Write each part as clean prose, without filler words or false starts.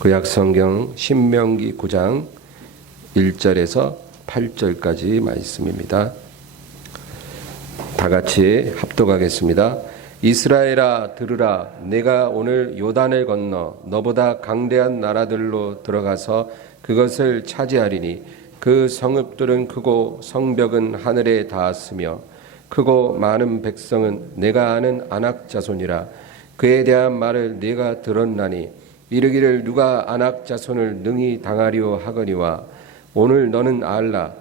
구약성경 신명기 9장 1절에서 8절까지 말씀입니다. 다 같이 합독하겠습니다. 이스라엘아 들으라. 내가 오늘 요단을 건너 너보다 강대한 나라들로 들어가서 그것을 차지하리니 그 성읍들은 크고 성벽은 하늘에 닿았으며 크고 많은 백성은 내가 아는 아낙 자손이라. 그에 대한 말을 내가 들었나니 이르기를 누가 아낙 자손을 능히 당하리오 하거니와 오늘 너는 알라.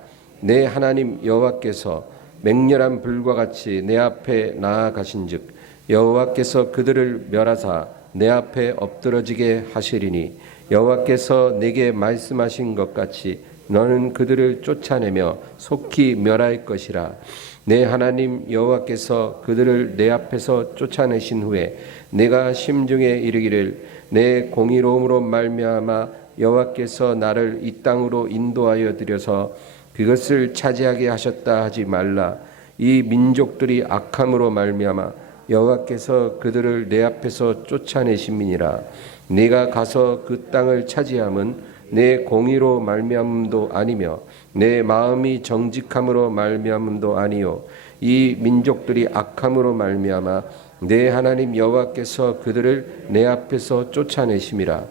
내 하나님 여호와께서 맹렬한 불과 같이 내 앞에 나아가신즉 여호와께서 그들을 멸하사 내 앞에 엎드러지게 하시리니 여호와께서 내게 말씀하신 것 같이 너는 그들을 쫓아내며 속히 멸할 것이라. 내 하나님 여호와께서 그들을 내 앞에서 쫓아내신 후에 내가 심중에 이르기를 내 공의로움으로 말미암아 여호와께서 나를 이 땅으로 인도하여 들여서 그것을 차지하게 하셨다 하지 말라. 이 민족들이 악함으로 말미암아 여호와께서 그들을 내 앞에서 쫓아내심이니라. 네가 가서 그 땅을 차지함은 내 공의로 말미암음도 아니며 내 마음이 정직함으로 말미암음도 아니요 이 민족들이 악함으로 말미암아 내 하나님 여호와께서 그들을 내 앞에서 쫓아내심이라.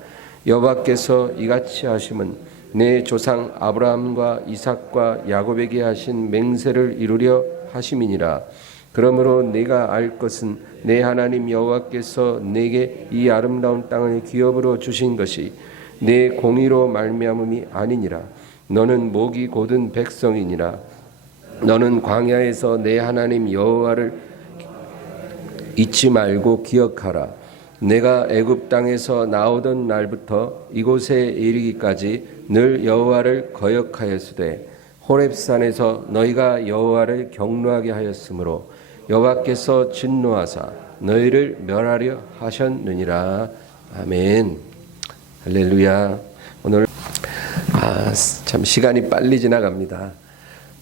여호와께서 이같이 하심은 내 조상 아브라함과 이삭과 야곱에게 하신 맹세를 이루려 하심이니라. 그러므로 네가 알 것은 내 하나님 여호와께서 내게 이 아름다운 땅을 기업으로 주신 것이 내 공의로 말미암음이 아니니라. 너는 목이 곧은 백성이니라. 너는 광야에서 내 하나님 여호와를 잊지 말고 기억하라. 내가 애굽 땅에서 나오던 날부터 이곳에 이르기까지 늘 여호와를 거역하였으되 호렙산에서 너희가 여호와를 경노하게 하였으므로 여호와께서 진노하사 너희를 멸하려 하셨느니라. 아멘. 할렐루야. 오늘 참 시간이 빨리 지나갑니다.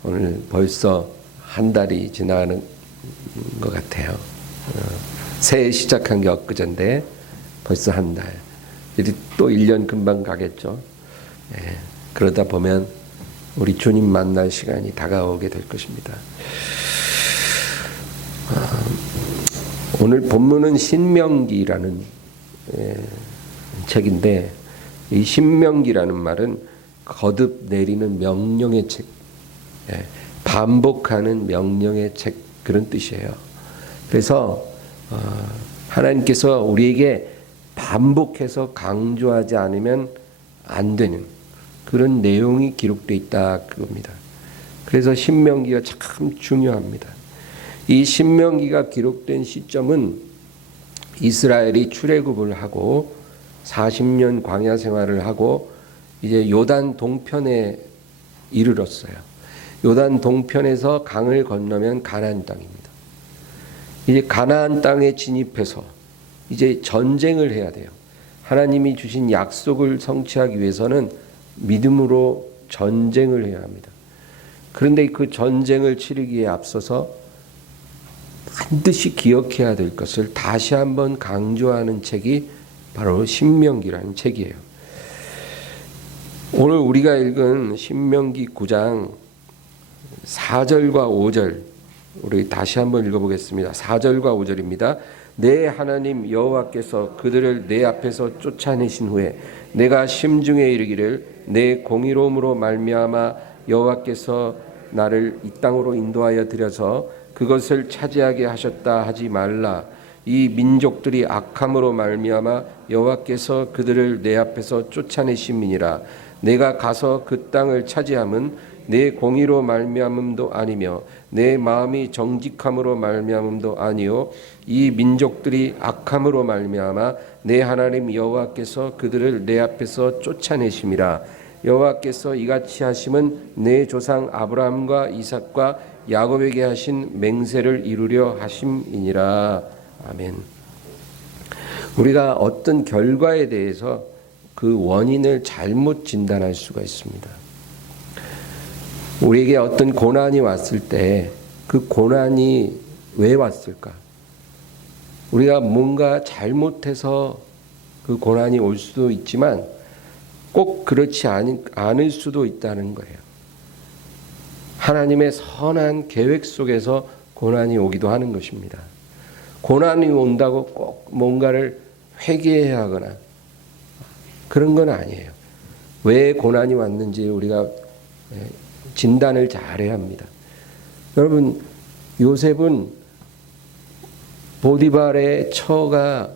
오늘 벌써 한 달이 지나가는 것 같아요. 새해 시작한 게 엊그제인데 벌써 한 달. 이제 또 1년 금방 가겠죠. 그러다 보면 우리 주님 만날 시간이 다가오게 될 것입니다. 오늘 본문은 신명기라는 책인데 이 신명기라는 말은 거듭 내리는 명령의 책, 반복하는 명령의 책 그런 뜻이에요. 그래서 하나님께서 우리에게 반복해서 강조하지 않으면 안 되는 그런 내용이 기록되어 있다 그겁니다. 그래서 신명기가 참 중요합니다. 이 신명기가 기록된 시점은 이스라엘이 출애굽을 하고 40년 광야 생활을 하고 이제 요단 동편에 이르렀어요. 요단 동편에서 강을 건너면 가나안 땅입니다. 이제 가나안 땅에 진입해서 이제 전쟁을 해야 돼요. 하나님이 주신 약속을 성취하기 위해서는 믿음으로 전쟁을 해야 합니다. 그런데 그 전쟁을 치르기에 앞서서 반드시 기억해야 될 것을 다시 한번 강조하는 책이 바로 신명기라는 책이에요. 오늘 우리가 읽은 신명기 9장 4절과 5절 우리 다시 한번 읽어보겠습니다. 4절과 5절입니다. 내 하나님 여호와께서 그들을 내 앞에서 쫓아내신 후에 내가 심중에 이르기를 내 공의로움으로 말미암아 여호와께서 나를 이 땅으로 인도하여 들여서 그것을 차지하게 하셨다 하지 말라. 이 민족들이 악함으로 말미암아 여호와께서 그들을 내 앞에서 쫓아내심이니라. 내가 가서 그 땅을 차지함은 내 공의로 말미암음도 아니며 내 마음이 정직함으로 말미암음도 아니요 이 민족들이 악함으로 말미암아 내 하나님 여호와께서 그들을 내 앞에서 쫓아내심이라. 여호와께서 이같이 하심은 내 조상 아브라함과 이삭과 야곱에게 하신 맹세를 이루려 하심이니라. 아멘. 우리가 어떤 결과에 대해서 그 원인을 잘못 진단할 수가 있습니다. 우리에게 어떤 고난이 왔을 때 그 고난이 왜 왔을까? 우리가 뭔가 잘못해서 그 고난이 올 수도 있지만 꼭 그렇지 않을 수도 있다는 거예요. 하나님의 선한 계획 속에서 고난이 오기도 하는 것입니다. 고난이 온다고 꼭 뭔가를 회개해야 하거나 그런 건 아니에요. 왜 고난이 왔는지 우리가 진단을 잘해야 합니다. 여러분, 요셉은 보디발의 처가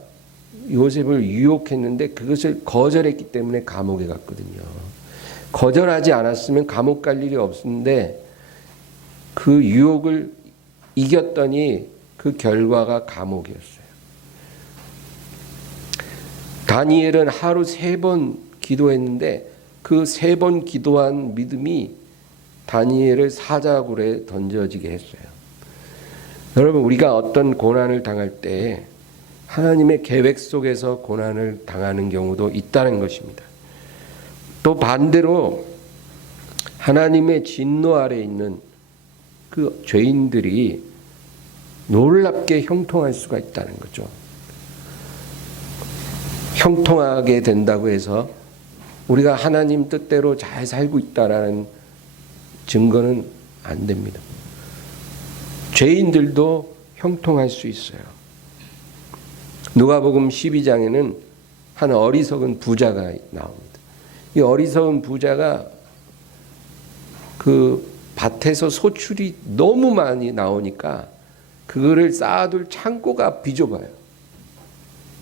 요셉을 유혹했는데 그것을 거절했기 때문에 감옥에 갔거든요. 거절하지 않았으면 감옥 갈 일이 없는데 그 유혹을 이겼더니 그 결과가 감옥이었어요. 다니엘은 하루 3번 기도했는데 그 3번 기도한 믿음이 다니엘을 사자굴에 던져지게 했어요. 여러분, 우리가 어떤 고난을 당할 때 하나님의 계획 속에서 고난을 당하는 경우도 있다는 것입니다. 또 반대로 하나님의 진노 아래 있는 그 죄인들이 놀랍게 형통할 수가 있다는 거죠. 형통하게 된다고 해서 우리가 하나님 뜻대로 잘 살고 있다라는 증거는 안 됩니다. 죄인들도 형통할 수 있어요. 누가복음 12장에는 한 어리석은 부자가 나옵니다. 이 어리석은 부자가 그 밭에서 소출이 너무 많이 나오니까 그거를 쌓아둘 창고가 비좁아요.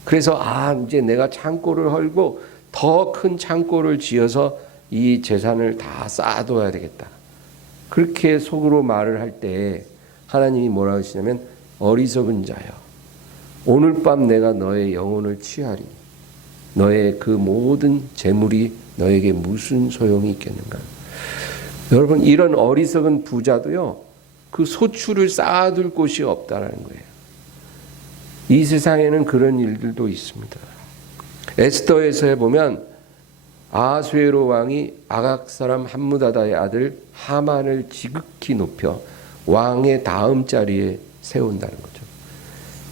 그래서 이제 내가 창고를 헐고 더 큰 창고를 지어서 이 재산을 다 쌓아둬야 되겠다. 그렇게 속으로 말을 할 때 하나님이 뭐라고 하시냐면 어리석은 자여, 오늘 밤 내가 너의 영혼을 취하리. 너의 그 모든 재물이 너에게 무슨 소용이 있겠는가. 여러분, 이런 어리석은 부자도요, 그 소출을 쌓아둘 곳이 없다라는 거예요. 이 세상에는 그런 일들도 있습니다. 에스더에서 보면 아수에로 왕이 아각 사람 함무다다의 아들 하만을 지극히 높여 왕의 다음 자리에 세운다는 거죠.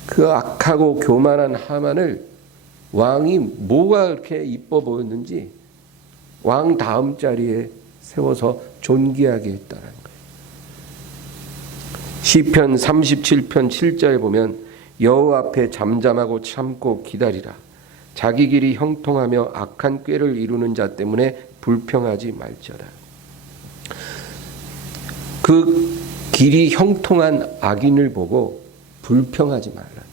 그 악하고 교만한 하만을 왕이 뭐가 그렇게 이뻐 보였는지 왕 다음 자리에 세워서 존귀하게 했다는 거예요. 시편 37편 7절에 보면 여호와 앞에 잠잠하고 참고 기다리라. 자기 길이 형통하며 악한 꾀를 이루는 자 때문에 불평하지 말지어다. 그 길이 형통한 악인을 보고 불평하지 말라는 거예요.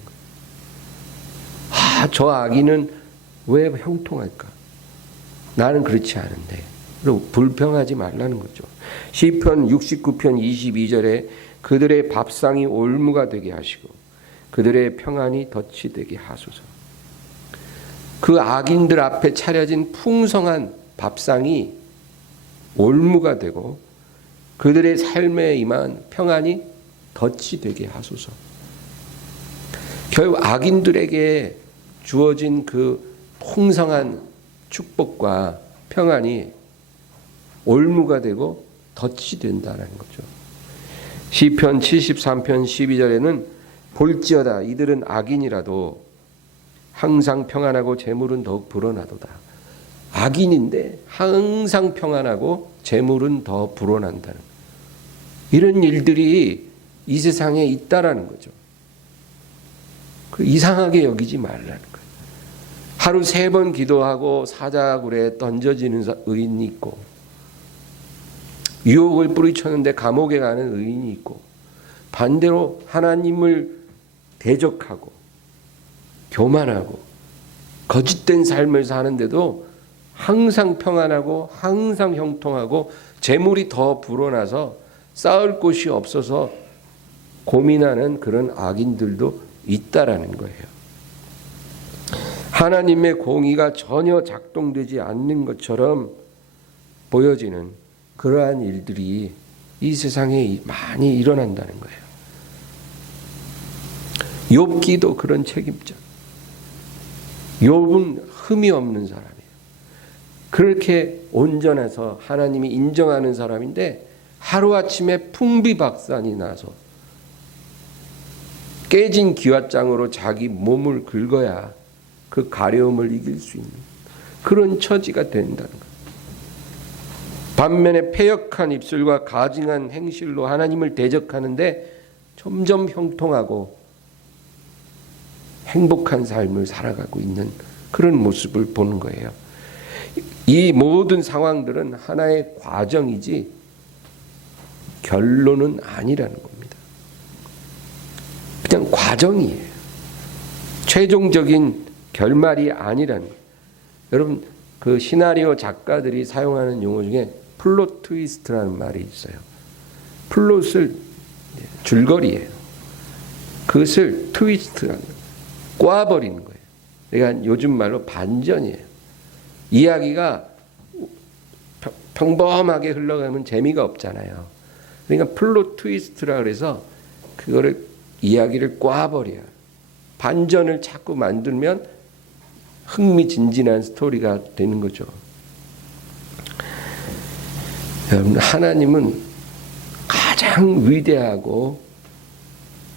저 악인은 왜 형통할까? 나는 그렇지 않은데. 그리고 불평하지 말라는 거죠. 시편 69편 22절에 그들의 밥상이 올무가 되게 하시고 그들의 평안이 덫이 되게 하소서. 그 악인들 앞에 차려진 풍성한 밥상이 올무가 되고 그들의 삶에 임한 평안이 덫이 되게 하소서. 결국 악인들에게 주어진 그 풍성한 축복과 평안이 올무가 되고 덫이 된다는 거죠. 시편 73편 12절에는 볼지어다 이들은 악인이라도 항상 평안하고 재물은 더욱 불어나도다. 악인인데 항상 평안하고 재물은 더 불어난다는, 이런 일들이 이 세상에 있다라는 거죠. 이상하게 여기지 말라는 거예요. 하루 3번 기도하고 사자굴에 던져지는 의인이 있고, 유혹을 뿌리쳤는데 감옥에 가는 의인이 있고, 반대로 하나님을 대적하고 교만하고 거짓된 삶을 사는데도 항상 평안하고 항상 형통하고 재물이 더 불어나서 쌓을 곳이 없어서 고민하는 그런 악인들도 있다라는 거예요. 하나님의 공의가 전혀 작동되지 않는 것처럼 보여지는 그러한 일들이 이 세상에 많이 일어난다는 거예요. 욥기도 그런 책임져. 욥은 흠이 없는 사람이에요. 그렇게 온전해서 하나님이 인정하는 사람인데 하루아침에 풍비박산이 나서 깨진 기왓장으로 자기 몸을 긁어야 그 가려움을 이길 수 있는, 그런 처지가 된다는 거예요. 반면에 패역한 입술과 가증한 행실로 하나님을 대적하는데 점점 형통하고 행복한 삶을 살아가고 있는 그런 모습을 보는 거예요. 이 모든 상황들은 하나의 과정이지 결론은 아니라는 겁니다. 그냥 과정이에요. 최종적인 결말이 아니라는 거예요. 여러분, 그 시나리오 작가들이 사용하는 용어 중에 플롯 트위스트라는 말이 있어요. 플롯을 줄거리예요. 그것을 트위스트라는 거예요. 꼬아버리는 거예요. 그러니까 요즘 말로 반전이에요. 이야기가 평범하게 흘러가면 재미가 없잖아요. 그러니까 플롯 트위스트라 그래서 그거를 이야기를 꼬아버려요. 반전을 자꾸 만들면 흥미진진한 스토리가 되는 거죠. 여러분, 하나님은 가장 위대하고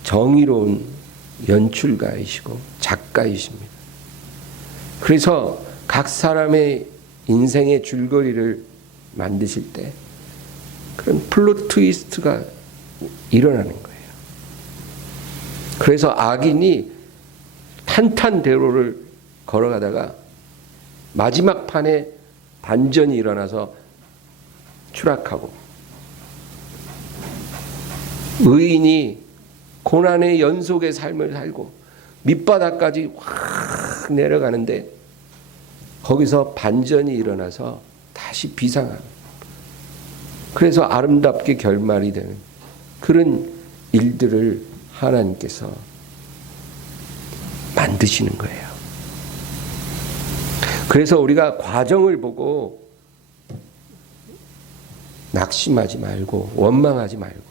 정의로운 연출가이시고 작가이십니다. 그래서 각 사람의 인생의 줄거리를 만드실 때 그런 플롯 트위스트가 일어나는 거예요. 그래서 악인이 탄탄대로를 걸어가다가 마지막 판에 반전이 일어나서 추락하고, 의인이 고난의 연속의 삶을 살고 밑바닥까지 확 내려가는데 거기서 반전이 일어나서 다시 비상하고, 그래서 아름답게 결말이 되는 그런 일들을 하나님께서 만드시는 거예요. 그래서 우리가 과정을 보고 낙심하지 말고 원망하지 말고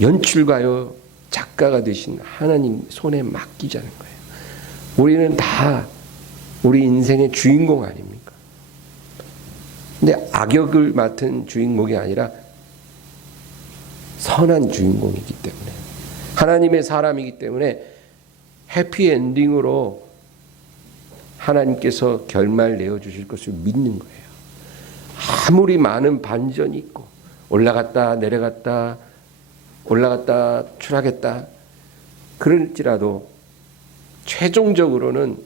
연출가요 작가가 되신 하나님 손에 맡기자는 거예요. 우리는 다 우리 인생의 주인공 아닙니까? 근데 악역을 맡은 주인공이 아니라 선한 주인공이기 때문에, 하나님의 사람이기 때문에 해피엔딩으로 하나님께서 결말 내어주실 것을 믿는 거예요. 아무리 많은 반전이 있고 올라갔다 내려갔다 올라갔다 추락했다 그럴지라도 최종적으로는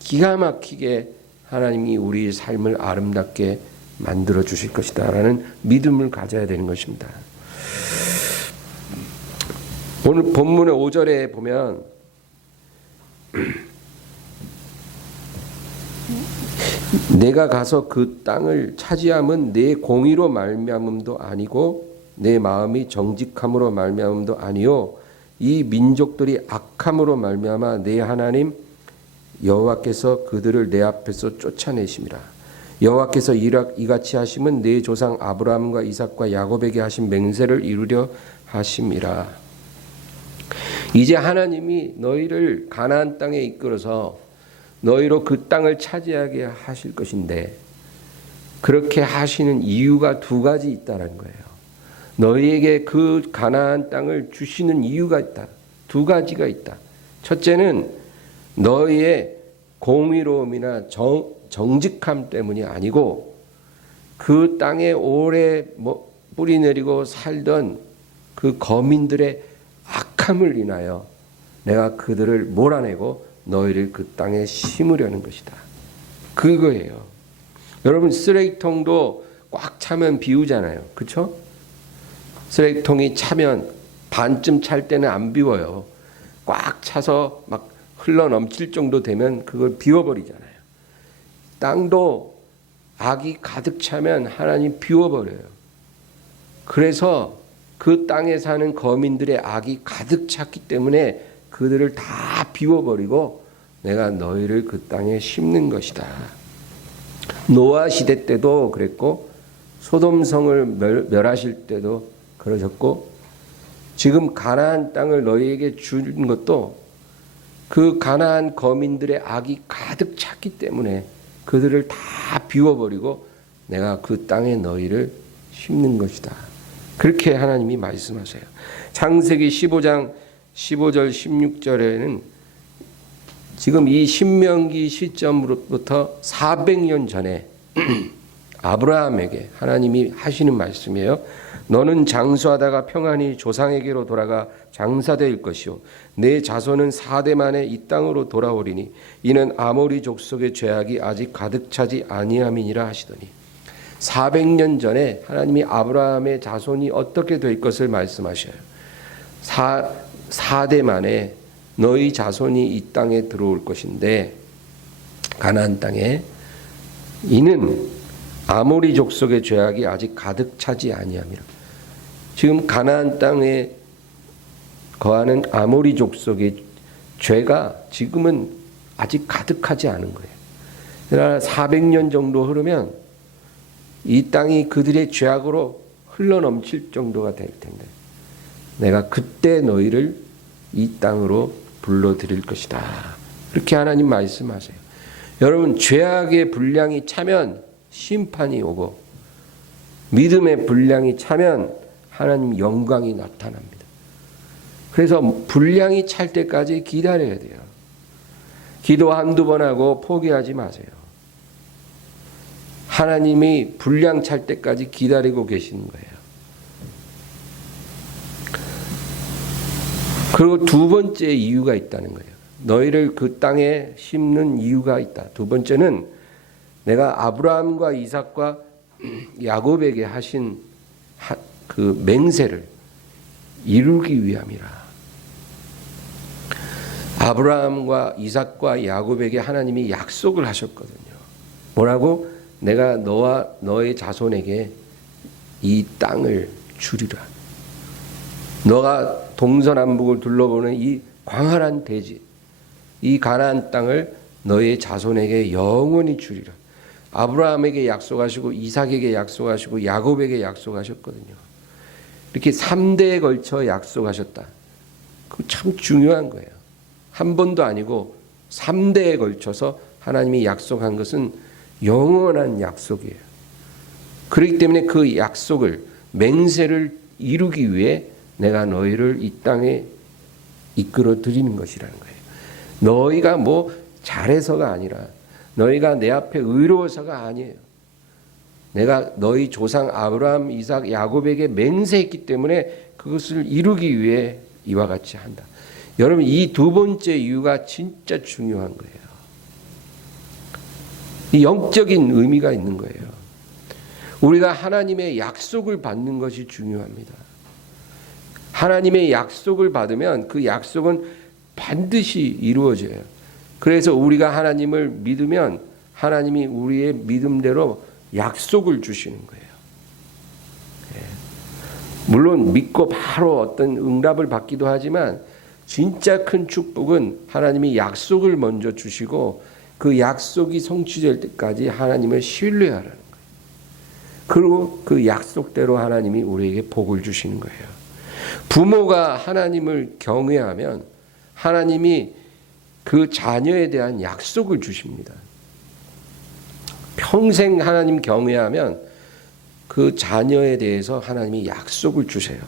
기가 막히게 하나님이 우리의 삶을 아름답게 만들어 주실 것이다 라는 믿음을 가져야 되는 것입니다. 오늘 본문의 5절에 보면 내가 가서 그 땅을 차지함은 내 공의로 말미암음도 아니고 내 마음이 정직함으로 말미암음도 아니요 이 민족들이 악함으로 말미암아 내 하나님 여호와께서 그들을 내 앞에서 쫓아내심이라. 여호와께서 이같이 하심은 내 조상 아브라함과 이삭과 야곱에게 하신 맹세를 이루려 하심이라. 이제 하나님이 너희를 가나안 땅에 이끌어서 너희로 그 땅을 차지하게 하실 것인데, 그렇게 하시는 이유가 두 가지 있다는 거예요. 너희에게 그 가나안 땅을 주시는 이유가 있다. 두 가지가 있다. 첫째는 너희의 공의로움이나 정직함 때문이 아니고 그 땅에 오래 뿌리 내리고 살던 그 거민들의 악함을 인하여 내가 그들을 몰아내고 너희를 그 땅에 심으려는 것이다. 그거예요. 여러분, 쓰레기통도 꽉 차면 비우잖아요. 그렇죠? 쓰레기통이 차면 반쯤 찰 때는 안 비워요. 꽉 차서 막 흘러 넘칠 정도 되면 그걸 비워버리잖아요. 땅도 악이 가득 차면 하나님 비워버려요. 그래서 그 땅에 사는 거민들의 악이 가득 찼기 때문에 그들을 다 비워버리고 내가 너희를 그 땅에 심는 것이다. 노아 시대 때도 그랬고 소돔성을 멸하실 때도 그러셨고 지금 가나안 땅을 너희에게 준 것도 그 가나안 거민들의 악이 가득 찼기 때문에 그들을 다 비워버리고 내가 그 땅에 너희를 심는 것이다. 그렇게 하나님이 말씀하세요. 창세기 15장 15절 16절에는 지금 이 신명기 시점으로부터 400년 전에 아브라함에게 하나님이 하시는 말씀이에요. 너는 장수하다가 평안히 조상에게로 돌아가 장사될 것이요 내 자손은 4대 만에 이 땅으로 돌아오리니 이는 아모리 족속의 죄악이 아직 가득 차지 아니함이니라 하시더니 400년 전에 하나님이 아브라함의 자손이 어떻게 될 것을 말씀하셔요. 4대 만에 너희 자손이 이 땅에 들어올 것인데 가나안 땅에 이는 아모리 족속의 죄악이 아직 가득 차지 아니함이라. 지금 가나안 땅에 거하는 아모리 족속의 죄가 지금은 아직 가득하지 않은 거예요. 그러나 400년 정도 흐르면 이 땅이 그들의 죄악으로 흘러넘칠 정도가 될 텐데 내가 그때 너희를 이 땅으로 불러들일 것이다. 그렇게 하나님 말씀하세요. 여러분, 죄악의 분량이 차면 심판이 오고 믿음의 분량이 차면 하나님 영광이 나타납니다. 그래서 분량이 찰 때까지 기다려야 돼요. 기도 한두 번 하고 포기하지 마세요. 하나님이 분량 찰 때까지 기다리고 계시는 거예요. 그리고 두 번째 이유가 있다는 거예요. 너희를 그 땅에 심는 이유가 있다. 두 번째는 내가 아브라함과 이삭과 야곱에게 하신 그 맹세를 이루기 위함이라. 아브라함과 이삭과 야곱에게 하나님이 약속을 하셨거든요. 뭐라고? 내가 너와 너의 자손에게 이 땅을 주리라. 너가 동서남북을 둘러보는 이 광활한 대지, 이 가나안 땅을 너의 자손에게 영원히 주리라. 아브라함에게 약속하시고 이삭에게 약속하시고 야곱에게 약속하셨거든요. 이렇게 3대에 걸쳐 약속하셨다. 그거 참 중요한 거예요. 한 번도 아니고 3대에 걸쳐서 하나님이 약속한 것은 영원한 약속이에요. 그렇기 때문에 그 약속을, 맹세를 이루기 위해 내가 너희를 이 땅에 이끌어 드리는 것이라는 거예요. 너희가 뭐 잘해서가 아니라, 너희가 내 앞에 의로워서가 아니에요. 내가 너희 조상 아브라함, 이삭, 야곱에게 맹세했기 때문에 그것을 이루기 위해 이와 같이 한다. 여러분, 이 두 번째 이유가 진짜 중요한 거예요. 이 영적인 의미가 있는 거예요. 우리가 하나님의 약속을 받는 것이 중요합니다. 하나님의 약속을 받으면 그 약속은 반드시 이루어져요. 그래서 우리가 하나님을 믿으면 하나님이 우리의 믿음대로 약속을 주시는 거예요. 물론 믿고 바로 어떤 응답을 받기도 하지만 진짜 큰 축복은 하나님이 약속을 먼저 주시고 그 약속이 성취될 때까지 하나님을 신뢰하라는 거예요. 그리고 그 약속대로 하나님이 우리에게 복을 주시는 거예요. 부모가 하나님을 경외하면 하나님이 그 자녀에 대한 약속을 주십니다. 평생 하나님 경외하면 그 자녀에 대해서 하나님이 약속을 주세요.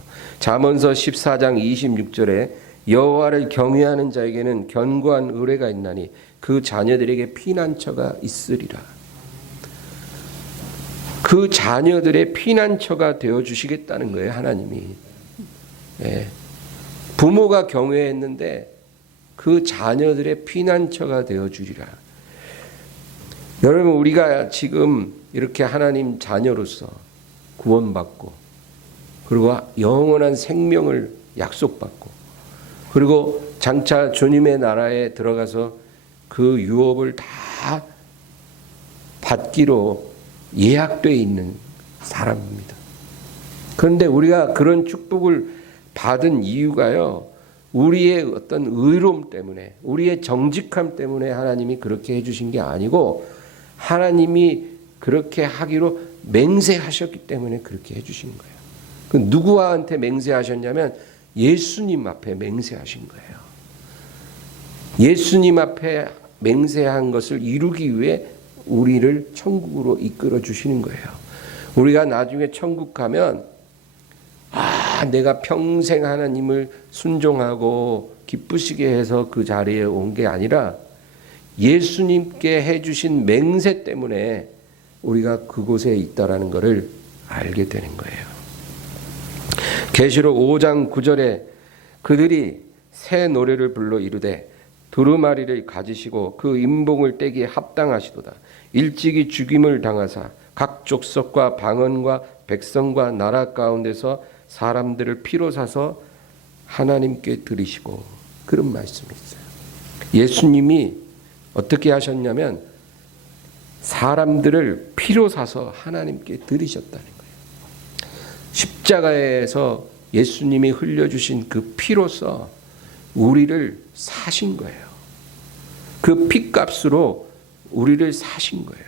잠언서 14장 26절에 여호와를 경외하는 자에게는 견고한 의뢰가 있나니 그 자녀들에게 피난처가 있으리라. 그 자녀들의 피난처가 되어 주시겠다는 거예요, 하나님이. 부모가 경외했는데 그 자녀들의 피난처가 되어 주리라. 여러분, 우리가 지금 이렇게 하나님 자녀로서 구원받고 그리고 영원한 생명을 약속받고 그리고 장차 주님의 나라에 들어가서 그 유업을 다 받기로 예약되어 있는 사람입니다. 그런데 우리가 그런 축복을 받은 이유가요, 우리의 어떤 의로움 때문에, 우리의 정직함 때문에 하나님이 그렇게 해주신 게 아니고 하나님이 그렇게 하기로 맹세하셨기 때문에 그렇게 해주신 거예요. 그 누구한테 맹세하셨냐면 예수님 앞에 맹세하신 거예요. 예수님 앞에 맹세한 것을 이루기 위해 우리를 천국으로 이끌어 주시는 거예요. 우리가 나중에 천국 가면 내가 평생 하나님을 순종하고 기쁘시게 해서 그 자리에 온 게 아니라 예수님께 해주신 맹세 때문에 우리가 그곳에 있다라는 것을 알게 되는 거예요. 계시록 5장 9절에 그들이 새 노래를 불러 이르되 두루마리를 가지시고 그 임봉을 떼기에 합당하시도다. 일찍이 죽임을 당하사 각 족속과 방언과 백성과 나라 가운데서 사람들을 피로 사서 하나님께 드리시고, 그런 말씀이 있어요. 예수님이 어떻게 하셨냐면 사람들을 피로 사서 하나님께 드리셨다는 거예요. 십자가에서 예수님이 흘려주신 그 피로써 우리를 사신 거예요. 그 피값으로 우리를 사신 거예요.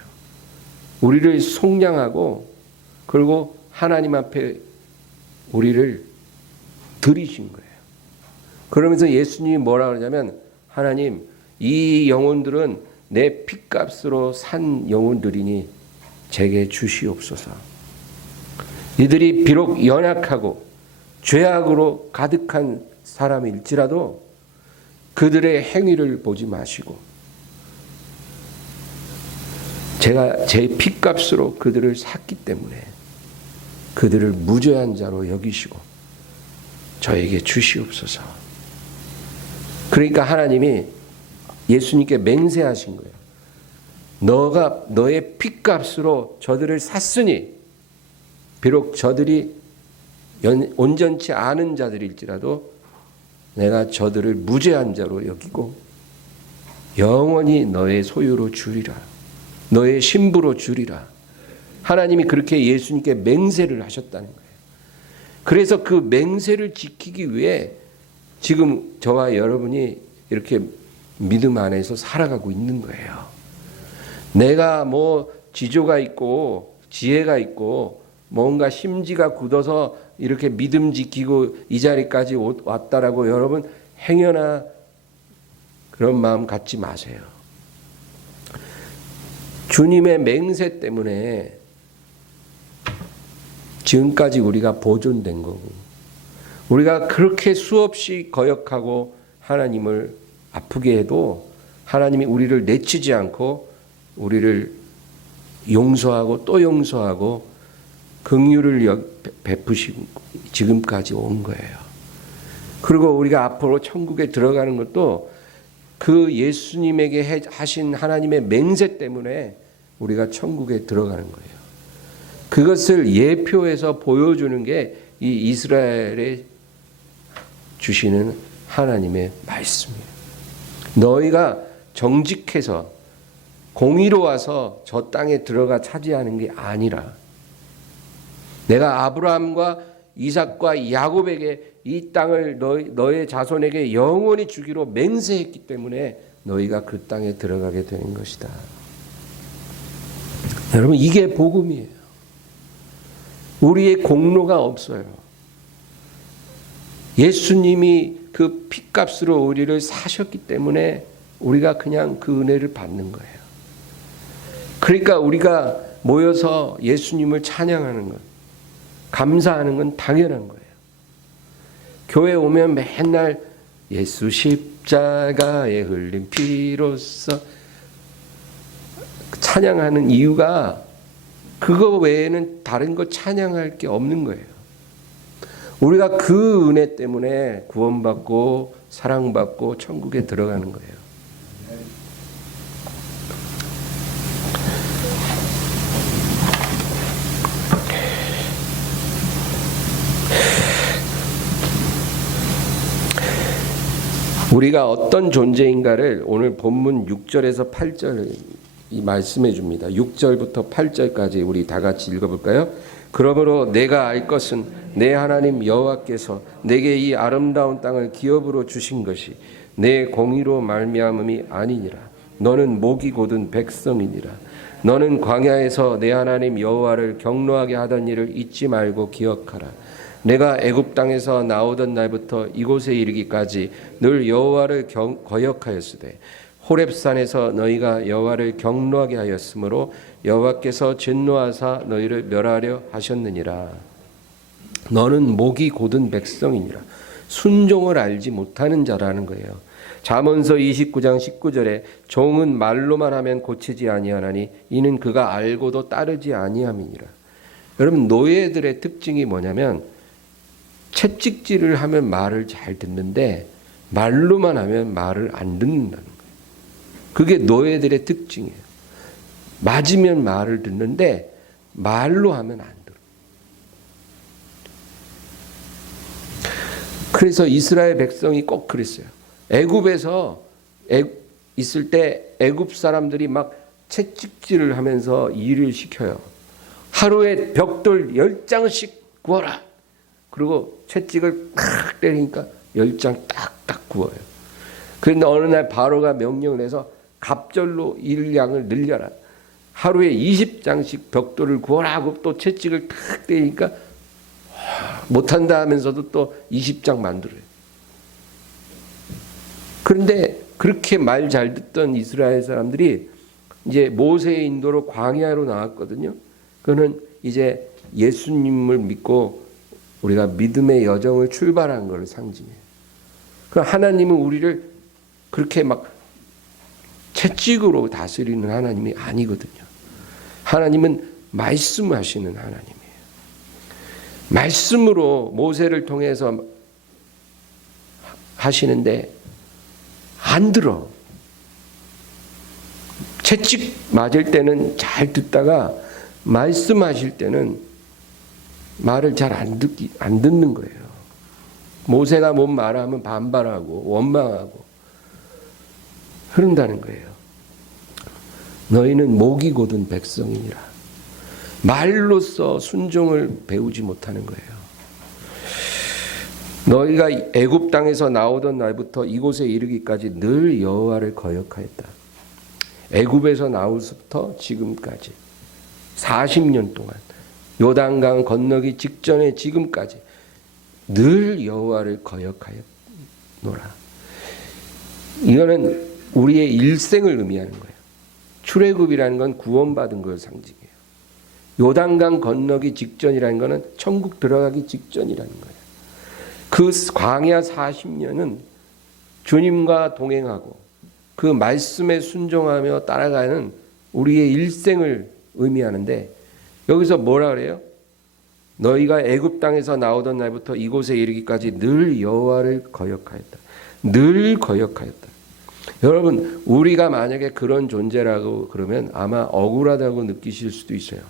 우리를 속량하고, 그리고 하나님 앞에 우리를 드리신 거예요. 그러면서 예수님이 뭐라 그러냐면, 하나님, 이 영혼들은 내 피값으로 산 영혼들이니 제게 주시옵소서. 이들이 비록 연약하고 죄악으로 가득한 사람일지라도 그들의 행위를 보지 마시고 제가 제 피값으로 그들을 샀기 때문에 그들을 무죄한 자로 여기시고 저에게 주시옵소서. 그러니까 하나님이 예수님께 맹세하신 거예요. 너가 너의 피값으로 저들을 샀으니 비록 저들이 온전치 않은 자들일지라도 내가 저들을 무죄한 자로 여기고 영원히 너의 소유로 주리라. 너의 신부로 주리라. 하나님이 그렇게 예수님께 맹세를 하셨다는 거예요. 그래서 그 맹세를 지키기 위해 지금 저와 여러분이 이렇게 믿음 안에서 살아가고 있는 거예요. 내가 뭐 지조가 있고 지혜가 있고 뭔가 심지가 굳어서 이렇게 믿음 지키고 이 자리까지 왔다라고 여러분 행여나 그런 마음 갖지 마세요. 주님의 맹세 때문에 지금까지 우리가 보존된 거고, 우리가 그렇게 수없이 거역하고 하나님을 아프게 해도 하나님이 우리를 내치지 않고 우리를 용서하고 또 용서하고 긍휼을 베푸시고 지금까지 온 거예요. 그리고 우리가 앞으로 천국에 들어가는 것도 그 예수님에게 하신 하나님의 맹세 때문에 우리가 천국에 들어가는 거예요. 그것을 예표해서 보여주는 게 이 이스라엘에 주시는 하나님의 말씀이에요. 너희가 정직해서 공의로워서 저 땅에 들어가 차지하는 게 아니라 내가 아브라함과 이삭과 야곱에게 이 땅을 너의 자손에게 영원히 주기로 맹세했기 때문에 너희가 그 땅에 들어가게 되는 것이다. 여러분, 이게 복음이에요. 우리의 공로가 없어요. 예수님이 그 피값으로 우리를 사셨기 때문에 우리가 그냥 그 은혜를 받는 거예요. 그러니까 우리가 모여서 예수님을 찬양하는 것, 감사하는 건 당연한 거예요. 교회 오면 맨날 예수 십자가에 흘린 피로써 찬양하는 이유가 그거 외에는 다른 거 찬양할 게 없는 거예요. 우리가 그 은혜 때문에 구원받고 사랑받고 천국에 들어가는 거예요. 우리가 어떤 존재인가를 오늘 본문 6절에서 8절 이 말씀해 줍니다. 6절부터 8절까지 우리 다 같이 읽어볼까요? 그러므로 내가 알 것은 내 하나님 여호와께서 내게 이 아름다운 땅을 기업으로 주신 것이 내 공의로 말미암음이 아니니라. 너는 목이 곧은 백성이니라. 너는 광야에서 내 하나님 여호와를 경노하게 하던 일을 잊지 말고 기억하라. 내가 애굽 땅에서 나오던 날부터 이곳에 이르기까지 늘 여호와를 거역하였으되 호렙산에서 너희가 여호와를 경노하게 하였으므로 여호와께서 진노하사 너희를 멸하려 하셨느니라. 너는 목이 곧은 백성이니라. 순종을 알지 못하는 자라는 거예요. 잠언서 29장 19절에 종은 말로만 하면 고치지 아니하나니 이는 그가 알고도 따르지 아니함이니라. 여러분, 노예들의 특징이 뭐냐면 채찍질을 하면 말을 잘 듣는데 말로만 하면 말을 안 듣는다는 거예요. 그게 노예들의 특징이에요. 맞으면 말을 듣는데 말로 하면 안 들어. 그래서 이스라엘 백성이 꼭 그랬어요. 애굽에서 있을 때 애굽 사람들이 막 채찍질을 하면서 일을 시켜요. 하루에 벽돌 10장씩 구워라. 그리고 채찍을 탁 때리니까 10장 딱딱 구워요. 그런데 어느 날 바로가 명령을 해서 갑절로 일량을 늘려라. 하루에 20장씩 벽돌을 구워라 하고 또 채찍을 탁 때리니까 못한다 하면서도 또 20장 만들어요. 그런데 그렇게 말 잘 듣던 이스라엘 사람들이 이제 모세의 인도로 광야로 나왔거든요. 그거는 이제 예수님을 믿고 우리가 믿음의 여정을 출발한 걸 상징해요. 그 하나님은 우리를 그렇게 막 채찍으로 다스리는 하나님이 아니거든요. 하나님은 말씀하시는 하나님이에요. 말씀으로 모세를 통해서 하시는데 안 들어. 채찍 맞을 때는 잘 듣다가 말씀하실 때는 말을 잘 안 듣는 거예요. 모세가 뭔 말하면 반발하고 원망하고 그런다는 거예요. 너희는 목이 곧은 백성이니라. 말로써 순종을 배우지 못하는 거예요. 너희가 애굽 땅에서 나오던 날부터 이곳에 이르기까지 늘 여호와를 거역하였다. 애굽에서 나오서부터 지금까지 40년 동안 요단강 건너기 직전에 지금까지 늘 여호와를 거역하였노라. 이거는 우리의 일생을 의미하는 거예요. 출애굽이라는 건 구원받은 걸 상징해요. 요단강 건너기 직전이라는 것은 천국 들어가기 직전이라는 거예요. 그 광야 40년은 주님과 동행하고 그 말씀에 순종하며 따라가는 우리의 일생을 의미하는데 여기서 뭐라 그래요? 너희가 애굽 땅에서 나오던 날부터 이곳에 이르기까지 늘 여호와를 거역하였다. 늘 거역하였다. 여러분, 우리가 만약에 그런 존재라고 그러면 아마 억울하다고 느끼실 수도 있어요.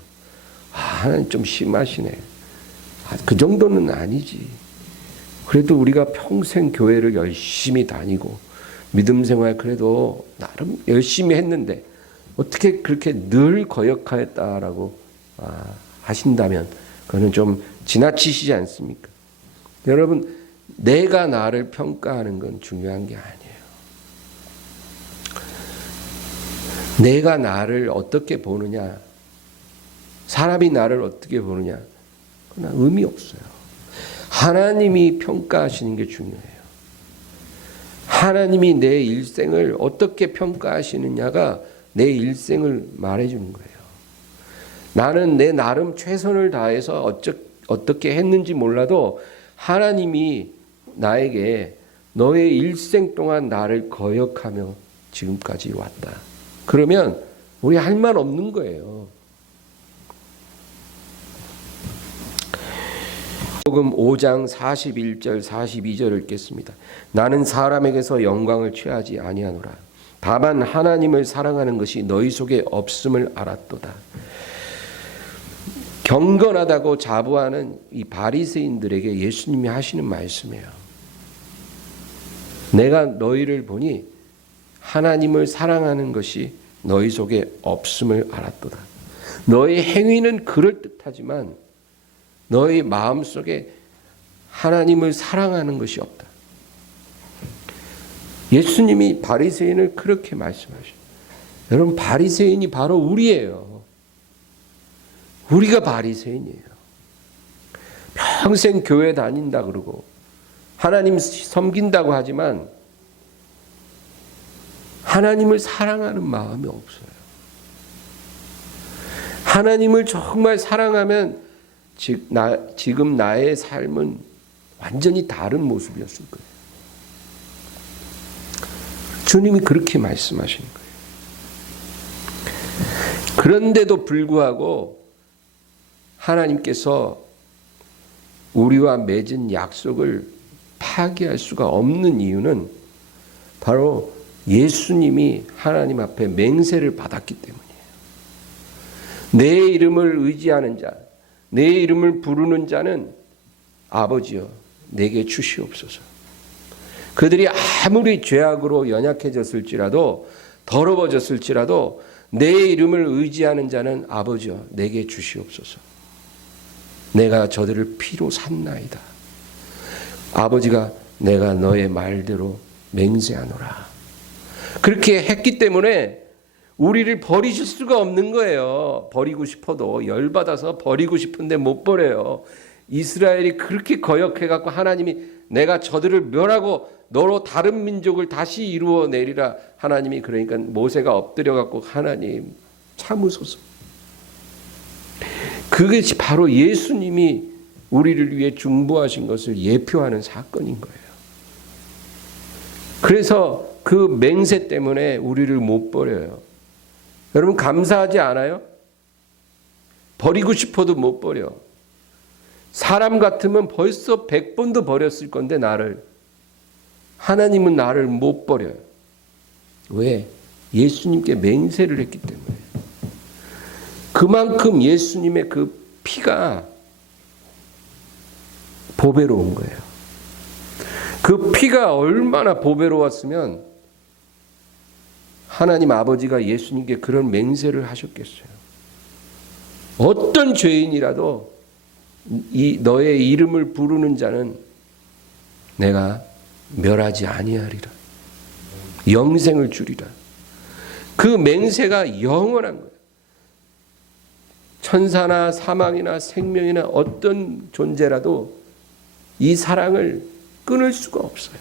하나님 좀 심하시네. 그 정도는 아니지. 그래도 우리가 평생 교회를 열심히 다니고 믿음 생활 그래도 나름 열심히 했는데 어떻게 그렇게 늘 거역하였다라고 하신다면 그거는 좀 지나치시지 않습니까? 여러분, 내가 나를 평가하는 건 중요한 게 아니에요. 내가 나를 어떻게 보느냐, 사람이 나를 어떻게 보느냐, 그건 의미 없어요. 하나님이 평가하시는 게 중요해요. 하나님이 내 일생을 어떻게 평가하시느냐가 내 일생을 말해주는 거예요. 나는 내 나름 최선을 다해서 어떻게 했는지 몰라도 하나님이 나에게 너의 일생 동안 나를 거역하며 지금까지 왔다. 그러면 우리 할 말 없는 거예요. 요금 5장 41절 42절을 읽겠습니다. 나는 사람에게서 영광을 취하지 아니하노라. 다만 하나님을 사랑하는 것이 너희 속에 없음을 알았도다. 경건하다고 자부하는 이 바리새인들에게 예수님이 하시는 말씀이에요. 내가 너희를 보니 하나님을 사랑하는 것이 너희 속에 없음을 알았도다. 너희 행위는 그럴듯하지만 너희 마음속에 하나님을 사랑하는 것이 없다. 예수님이 바리새인을 그렇게 말씀하셔요. 여러분, 바리새인이 바로 우리예요. 우리가 바리새인이에요. 평생 교회 다닌다 그러고 하나님 섬긴다고 하지만 하나님을 사랑하는 마음이 없어요. 하나님을 정말 사랑하면 지금 나의 삶은 완전히 다른 모습이었을 거예요. 주님이 그렇게 말씀하시는 거예요. 그런데도 불구하고 하나님께서 우리와 맺은 약속을 파기할 수가 없는 이유는 바로 예수님이 하나님 앞에 맹세를 받았기 때문이에요. 내 이름을 의지하는 자, 내 이름을 부르는 자는 아버지여 내게 주시옵소서. 그들이 아무리 죄악으로 연약해졌을지라도 더러워졌을지라도 내 이름을 의지하는 자는 아버지여 내게 주시옵소서. 내가 저들을 피로 샀나이다. 아버지가 내가 너의 말대로 맹세하노라. 그렇게 했기 때문에 우리를 버리실 수가 없는 거예요. 버리고 싶어도 열받아서 버리고 싶은데 못 버려요. 이스라엘이 그렇게 거역해갖고 하나님이 내가 저들을 멸하고 너로 다른 민족을 다시 이루어내리라. 하나님이 그러니까 모세가 엎드려갖고 하나님 참으소서. 그것이 바로 예수님이 우리를 위해 중보하신 것을 예표하는 사건인 거예요. 그래서 그 맹세 때문에 우리를 못 버려요. 여러분 감사하지 않아요? 버리고 싶어도 못 버려. 사람 같으면 벌써 100번도 버렸을 건데 나를. 하나님은 나를 못 버려요. 왜? 예수님께 맹세를 했기 때문에. 그만큼 예수님의 그 피가 보배로운 거예요. 그 피가 얼마나 보배로웠으면 하나님 아버지가 예수님께 그런 맹세를 하셨겠어요. 어떤 죄인이라도 너의 이름을 부르는 자는 내가 멸하지 아니하리라. 영생을 주리라. 그 맹세가 영원한 거예요. 천사나 사망이나 생명이나 어떤 존재라도 이 사랑을 끊을 수가 없어요.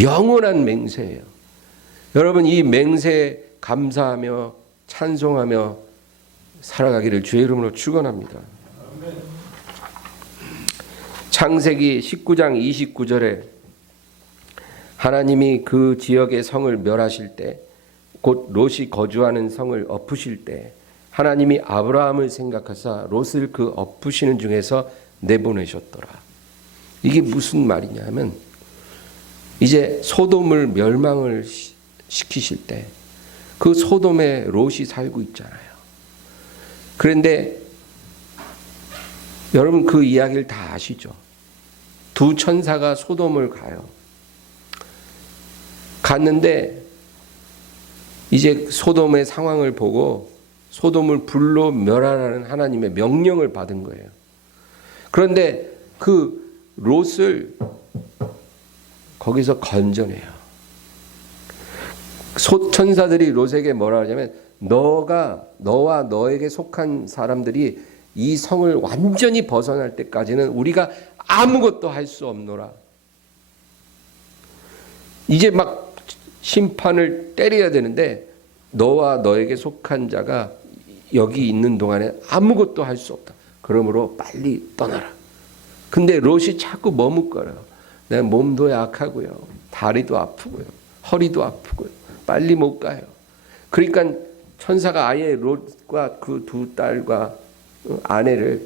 영원한 맹세예요. 여러분 이 맹세에 감사하며 찬송하며 살아가기를 주의 이름으로 축원합니다. 창세기 19장 29절에 하나님이 그 지역의 성을 멸하실 때, 곧 롯이 거주하는 성을 엎으실 때 하나님이 아브라함을 생각하사 롯을 그 엎으시는 중에서 내보내셨더라. 이게 무슨 말이냐 하면 이제 소돔을 멸망을 시키실 때 그 소돔에 롯이 살고 있잖아요. 그런데 여러분 그 이야기를 다 아시죠? 두 천사가 소돔을 가요. 갔는데 이제 소돔의 상황을 보고 소돔을 불로 멸하라는 하나님의 명령을 받은 거예요. 그런데 그 롯을 거기서 건져내요. 천사들이 롯에게 뭐라 하냐면 너와 너에게 속한 사람들이 이 성을 완전히 벗어날 때까지는 우리가 아무것도 할 수 없노라. 이제 막 심판을 때려야 되는데 너와 너에게 속한 자가 여기 있는 동안에 아무것도 할 수 없다. 그러므로 빨리 떠나라. 근데 롯이 자꾸 머뭇거려요. 내 몸도 약하고요. 다리도 아프고요. 허리도 아프고요. 빨리 못 가요. 그러니까 천사가 아예 롯과 그 두 딸과 아내를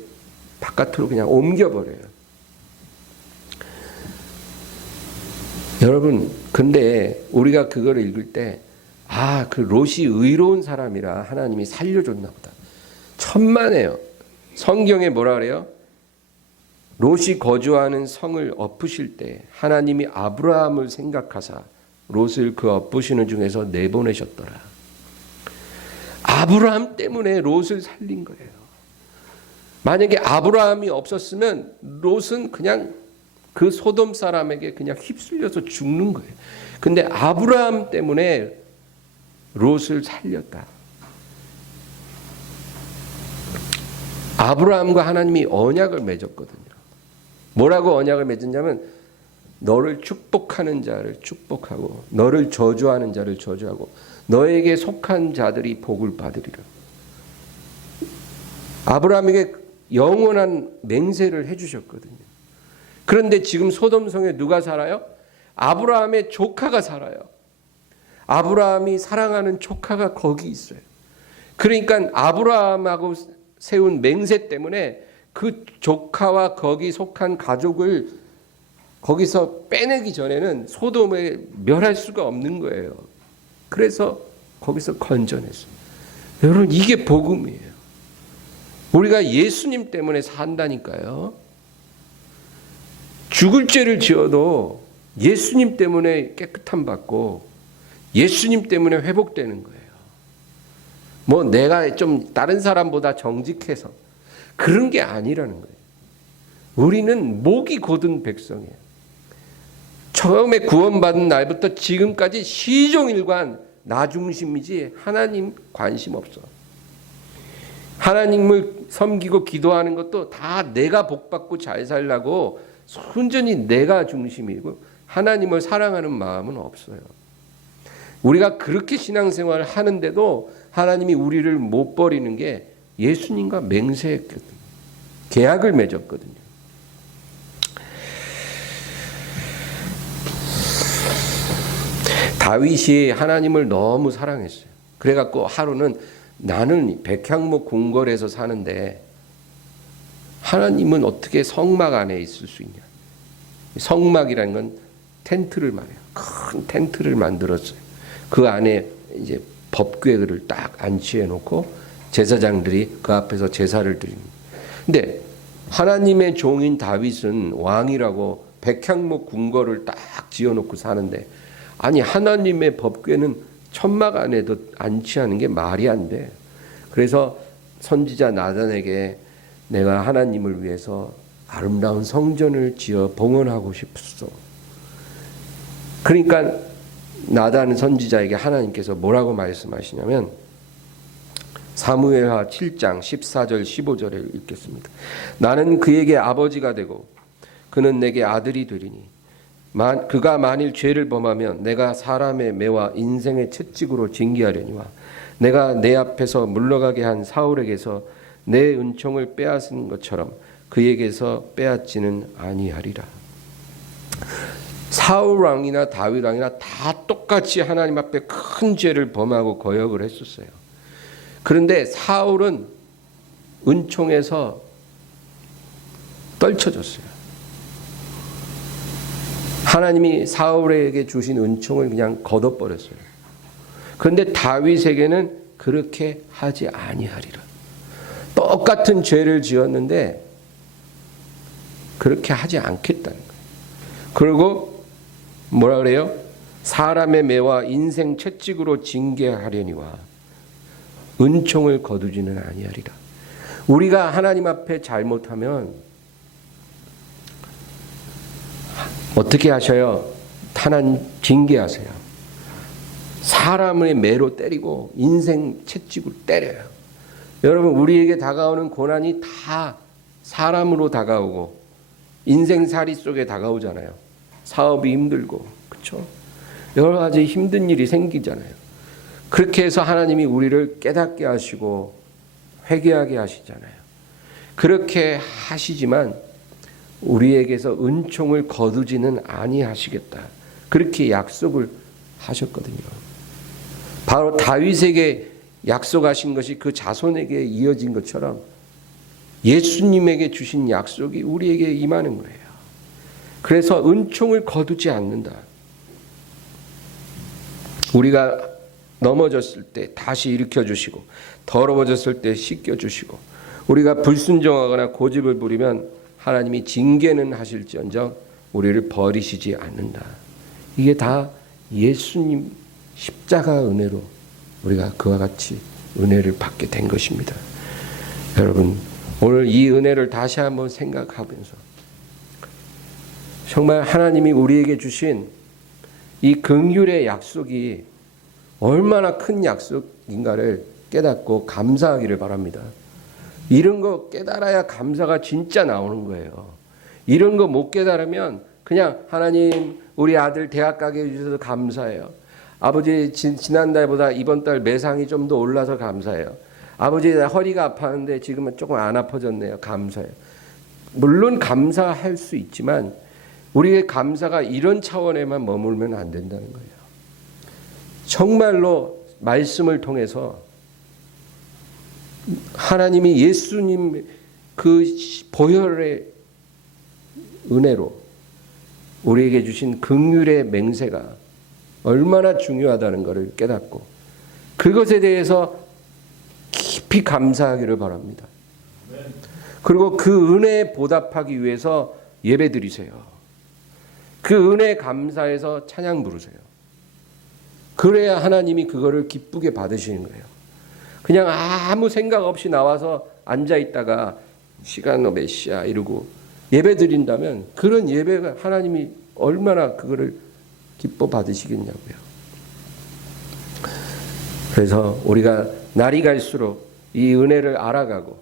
바깥으로 그냥 옮겨버려요. 여러분 근데 우리가 그걸 읽을 때 그 롯이 의로운 사람이라 하나님이 살려줬나 보다. 천만에요. 성경에 뭐라 그래요? 롯이 거주하는 성을 엎으실 때 하나님이 아브라함을 생각하사 롯을 그 엎으시는 중에서 내보내셨더라. 아브라함 때문에 롯을 살린 거예요. 만약에 아브라함이 없었으면 롯은 그냥 그 소돔 사람에게 그냥 휩쓸려서 죽는 거예요. 근데 아브라함 때문에 롯을 살렸다. 아브라함과 하나님이 언약을 맺었거든요. 뭐라고 언약을 맺었냐면 너를 축복하는 자를 축복하고 너를 저주하는 자를 저주하고 너에게 속한 자들이 복을 받으리라. 아브라함에게 영원한 맹세를 해주셨거든요. 그런데 지금 소돔성에 누가 살아요? 아브라함의 조카가 살아요. 아브라함이 사랑하는 조카가 거기 있어요. 그러니까 아브라함하고 세운 맹세 때문에 그 조카와 거기 속한 가족을 거기서 빼내기 전에는 소돔에 멸할 수가 없는 거예요. 그래서 거기서 건져냈어요. 여러분, 이게 복음이에요. 우리가 예수님 때문에 산다니까요. 죽을 죄를 지어도 예수님 때문에 깨끗함 받고 예수님 때문에 회복되는 거예요. 뭐 내가 좀 다른 사람보다 정직해서 그런 게 아니라는 거예요. 우리는 목이 곧은 백성이에요. 처음에 구원받은 날부터 지금까지 시종일관 나 중심이지 하나님 관심 없어. 하나님을 섬기고 기도하는 것도 다 내가 복받고 잘 살라고 순전히 내가 중심이고 하나님을 사랑하는 마음은 없어요. 우리가 그렇게 신앙생활을 하는데도 하나님이 우리를 못 버리는 게 예수님과 맹세했거든요. 계약을 맺었거든요. 다윗이 하나님을 너무 사랑했어요. 그래갖고 하루는 나는 백향목 궁궐에서 사는데 하나님은 어떻게 성막 안에 있을 수 있냐. 성막이라는 건 텐트를 말해요. 큰 텐트를 만들었어요. 그 안에 이제 법궤를 딱 안치해 놓고 제사장들이 그 앞에서 제사를 드립니다. 근데 하나님의 종인 다윗은 왕이라고 백향목 궁궐을 딱 지어놓고 사는데 아니 하나님의 법궤는 천막 안에도 안치하는 게 말이 안 돼. 그래서 선지자 나단에게 내가 하나님을 위해서 아름다운 성전을 지어 봉헌하고 싶었어. 그러니까 나단 선지자에게 하나님께서 뭐라고 말씀하시냐면 사무엘하 7장 14절 15절을 읽겠습니다. 나는 그에게 아버지가 되고 그는 내게 아들이 되리니 그가 만일 죄를 범하면 내가 사람의 매와 인생의 채찍으로 징계하려니와 내가 내 앞에서 물러가게 한 사울에게서 내 은총을 빼앗은 것처럼 그에게서 빼앗지는 아니하리라. 사울 왕이나 다윗 왕이나 다 똑같이 하나님 앞에 큰 죄를 범하고 거역을 했었어요. 그런데 사울은 은총에서 떨쳐졌어요. 하나님이 사울에게 주신 은총을 그냥 걷어버렸어요. 그런데 다윗에게는 그렇게 하지 아니하리라. 똑같은 죄를 지었는데 그렇게 하지 않겠다는 거예요. 그리고 뭐라 그래요? 사람의 매와 인생 채찍으로 징계하려니와 은총을 거두지는 아니하리라. 우리가 하나님 앞에 잘못하면 어떻게 하셔요? 하나님 징계하세요. 사람의 매로 때리고 인생 채찍으로 때려요. 여러분, 우리에게 다가오는 고난이 다 사람으로 다가오고 인생살이 속에 다가오잖아요. 사업이 힘들고, 그렇죠? 여러 가지 힘든 일이 생기잖아요. 그렇게 해서 하나님이 우리를 깨닫게 하시고 회개하게 하시잖아요. 그렇게 하시지만 우리에게서 은총을 거두지는 아니하시겠다. 그렇게 약속을 하셨거든요. 바로 다윗에게 약속하신 것이 그 자손에게 이어진 것처럼 예수님에게 주신 약속이 우리에게 임하는 거예요. 그래서 은총을 거두지 않는다. 우리가 넘어졌을 때 다시 일으켜주시고 더러워졌을 때 씻겨주시고 우리가 불순종하거나 고집을 부리면 하나님이 징계는 하실지언정 우리를 버리시지 않는다. 이게 다 예수님 십자가 은혜로 우리가 그와 같이 은혜를 받게 된 것입니다. 여러분, 오늘 이 은혜를 다시 한번 생각하면서 정말 하나님이 우리에게 주신 이 긍휼의 약속이 얼마나 큰 약속인가를 깨닫고 감사하기를 바랍니다. 이런 거 깨달아야 감사가 진짜 나오는 거예요. 이런 거 못 깨달으면 그냥 하나님 우리 아들 대학 가게 해주셔서 감사해요. 아버지 지난달보다 이번 달 매상이 좀 더 올라서 감사해요. 아버지 허리가 아팠는데 지금은 조금 안 아파졌네요. 감사해요. 물론 감사할 수 있지만 우리의 감사가 이런 차원에만 머물면 안 된다는 거예요. 정말로 말씀을 통해서 하나님이 예수님 그 보혈의 은혜로 우리에게 주신 긍휼의 맹세가 얼마나 중요하다는 것을 깨닫고 그것에 대해서 깊이 감사하기를 바랍니다. 그리고 그 은혜에 보답하기 위해서 예배 드리세요. 그 은혜에 감사해서 찬양 부르세요. 그래야 하나님이 그거를 기쁘게 받으시는 거예요. 그냥 아무 생각 없이 나와서 앉아있다가 시간 몇 시야 이러고 예배 드린다면 그런 예배가 하나님이 얼마나 그거를 기뻐 받으시겠냐고요. 그래서 우리가 날이 갈수록 이 은혜를 알아가고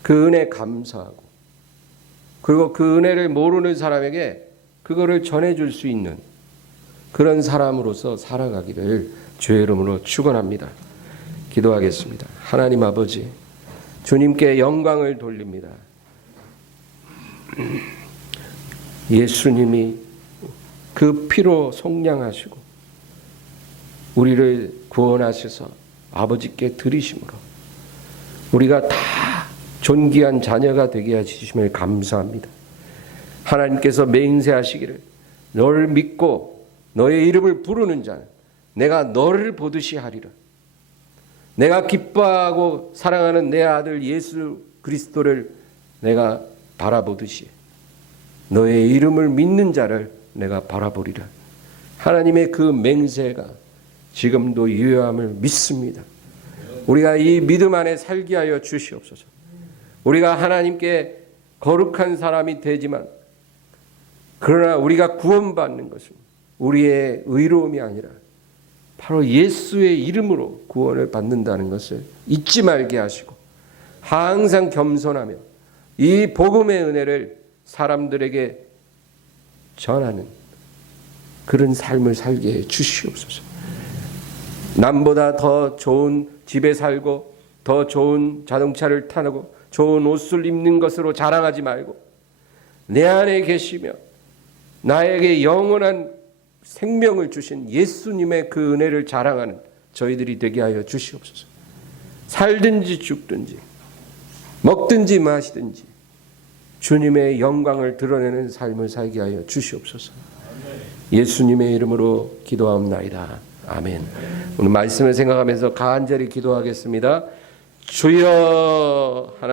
그 은혜에 감사하고 그리고 그 은혜를 모르는 사람에게 그거를 전해줄 수 있는 그런 사람으로서 살아가기를 주의 이름으로 축원합니다. 기도하겠습니다. 하나님 아버지, 주님께 영광을 돌립니다. 예수님이 그 피로 속량하시고 우리를 구원하셔서 아버지께 드리심으로 우리가 다 존귀한 자녀가 되게 해주심을 감사합니다. 하나님께서 맹세하시기를 너를 믿고 너의 이름을 부르는 자는 내가 너를 보듯이 하리라. 내가 기뻐하고 사랑하는 내 아들 예수 그리스도를 내가 바라보듯이 너의 이름을 믿는 자를 내가 바라보리라. 하나님의 그 맹세가 지금도 유효함을 믿습니다. 우리가 이 믿음 안에 살게 하여 주시옵소서. 우리가 하나님께 거룩한 사람이 되지만 그러나 우리가 구원받는 것은 우리의 의로움이 아니라 바로 예수의 이름으로 구원을 받는다는 것을 잊지 말게 하시고 항상 겸손하며 이 복음의 은혜를 사람들에게 전하는 그런 삶을 살게 해 주시옵소서. 남보다 더 좋은 집에 살고 더 좋은 자동차를 타고 좋은 옷을 입는 것으로 자랑하지 말고 내 안에 계시며 나에게 영원한 생명을 주신 예수님의 그 은혜를 자랑하는 저희들이 되게 하여 주시옵소서. 살든지 죽든지 먹든지 마시든지 주님의 영광을 드러내는 삶을 살게 하여 주시옵소서. 예수님의 이름으로 기도하옵나이다. 아멘. 오늘 말씀을 생각하면서 간절히 기도하겠습니다. 주여 하나님